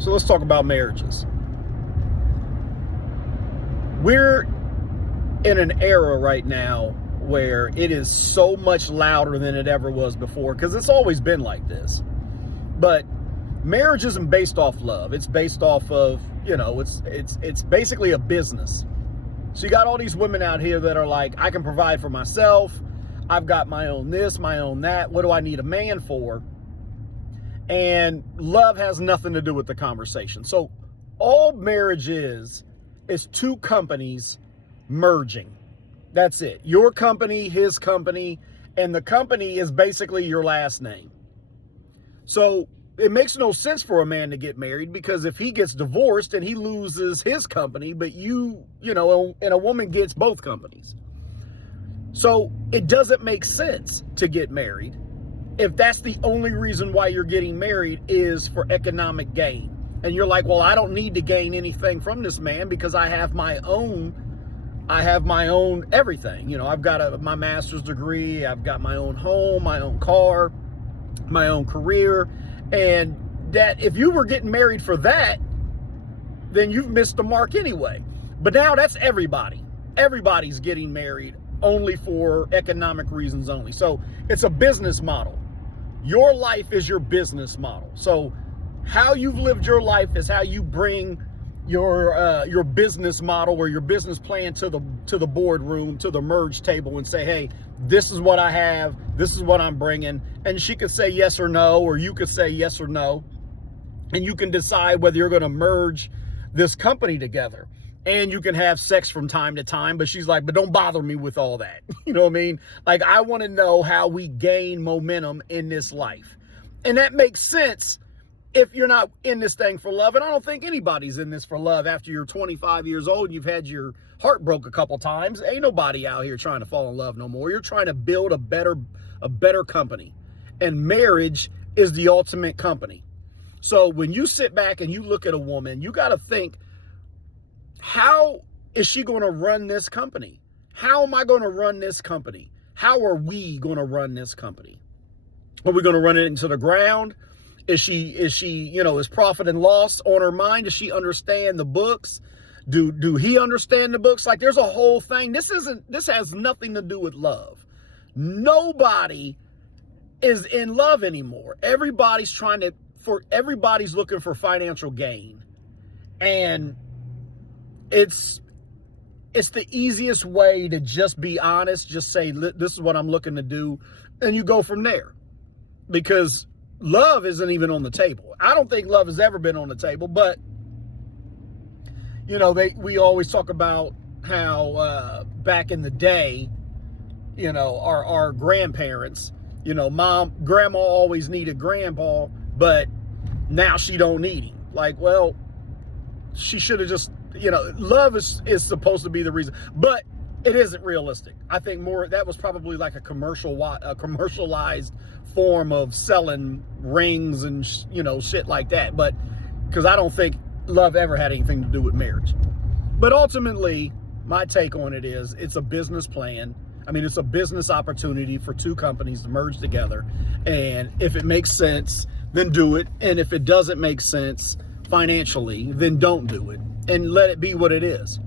So let's talk about marriages. We're in an era right now where it is so much louder than it ever was before, because it's always been like this. But marriage isn't based off love. It's based off of, it's basically a business. So you got all these women out here that are like, I can provide for myself. I've got my own this, my own that. What do I need a man for? And love has nothing to do with the conversation. So all marriage is two companies merging. That's it. Your company, his company, and the company is basically your last name. So it makes no sense for a man to get married, because if he gets divorced and he loses his company, but and a woman gets both companies. So it doesn't make sense to get married if that's the only reason why you're getting married is for economic gain. And you're like, well, I don't need to gain anything from this man because I have my own everything. I've got my master's degree, I've got my own home, my own car, my own career. And that if you were getting married for that, then you've missed the mark anyway. But now that's everybody. Everybody's getting married only for economic reasons only. So it's a business model. Your life is your business model. So how you've lived your life is how you bring your business model or your business plan to the boardroom, to the merge table, and say, hey, this is what I have, this is what I'm bringing. And she could say yes or no, or you could say yes or no, and you can decide whether you're going to merge this company together. And you can have sex from time to time, but she's like, but don't bother me with all that. You know what I mean? Like, I want to know how we gain momentum in this life. And that makes sense if you're not in this thing for love. And I don't think anybody's in this for love after you're 25 years old and you've had your heart broke a couple times. Ain't nobody out here trying to fall in love no more. You're trying to build a better company. And marriage is the ultimate company. So when you sit back and you look at a woman, you got to think, how is she going to run this company? How am I going to run this company? How are we going to run this company? Are we going to run it into the ground? Is she, is profit and loss on her mind? Does she understand the books? Do he understand the books? Like, there's a whole thing. This has nothing to do with love. Nobody is in love anymore. Everybody's looking for financial gain. And it's the easiest way to just be honest, just say, this is what I'm looking to do, and you go from there. Because love isn't even on the table. I don't think love has ever been on the table, but we always talk about how back in the day, our grandparents, grandma always needed grandpa, but now she don't need him. Like, well, she should have just, love is supposed to be the reason, but it isn't realistic. I think that was probably like a commercialized form of selling rings and shit like that. But because I don't think love ever had anything to do with marriage. But ultimately, my take on it is it's a business plan. I mean, it's a business opportunity for two companies to merge together. And if it makes sense, then do it. And if it doesn't make sense financially, then don't do it. And let it be what it is.